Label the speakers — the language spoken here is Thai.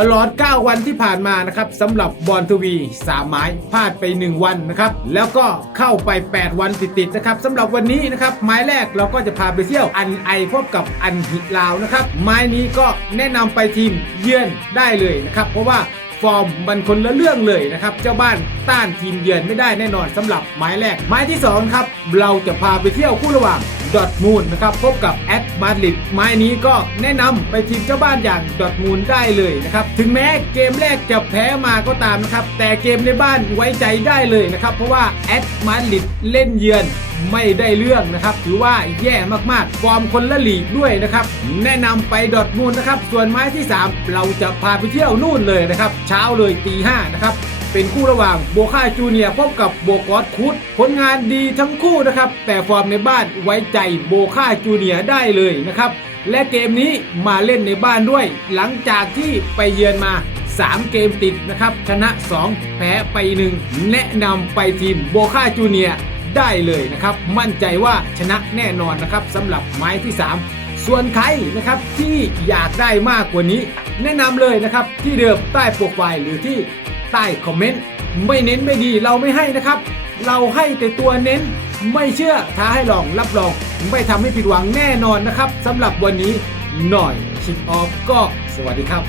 Speaker 1: ตลอด 9 วันที่ผ่านมานะครับสำหรับบอลทวี3ไม้พลาดไป 1 วันนะครับ แล้วก็เข้าไป 8 วันติดๆนะครับสำหรับวันนี้นะครับไม้แรกเราก็จะพาไปเที่ยวอันไอพบกับอันหิลาวนะครับ ไม้นี้ก็แนะนำไปทีมเยือนได้เลยนะครับ เพราะว่าฟอร์มมันคนละเรื่องเลยนะครับ เจ้าบ้านต้านทีมเยือนไม่ได้แน่นอนสำหรับไม้แรก ไม้ที่สองครับเราจะพาไปเที่ยวคู่ระหว่างดอทมูลนะครับพบกับแอดมาดริดไม้นี้ก็แนะนำไปทีมเจ้าบ้านอย่างดอทมูลได้เลยนะครับถึงแม้เกมแรกจะแพ้มาก็ตามนะครับแต่เกมในบ้านไว้ใจได้เลยนะครับเพราะว่าแอดมาดริดเล่นเยือนไม่ได้เรื่องนะครับ ถือว่าแย่มากๆ ฟอร์มคนละหลีกด้วยนะครับ แนะนำไปดอทมูลนะครับ ส่วนไม้ที่ 3 เราจะพาไปเที่ยวนู่นเลยนะครับ เช้าเลยตีห้านะครับ เป็นคู่ระหว่างโบค่าจูเนียพบกับโบกอสคุดผลงานดีทั้งคู่นะครับ แต่ฟอร์มในบ้านไว้ใจโบค่าจูเนียได้เลยนะครับ และเกมนี้มาเล่นในบ้านด้วย หลังจากที่ไปเยือนมา 3 เกมติดนะครับ ชนะ 2 แพ้ไป 1 แนะนำไปทีมโบค่าจูเนียได้เลยนะครับ มั่นใจว่าชนะแน่นอนนะครับสำหรับไม้ที่ 3ส่วนใครนะครับที่อยากได้มากกว่านี้ แนะนำเลยนะครับที่เดิมใต้โปรไฟล์หรือที่ ใต้คอมเมนต์ ไม่เน้นไม่ดีเราไม่ให้นะครับ เราให้แต่ตัวเน้นไม่เชื่อท้าให้ลองรับรอง ไม่ทำให้ผิดหวังแน่นอนนะครับสำหรับวันนี้หน่อยชิดออฟก็สวัสดีครับ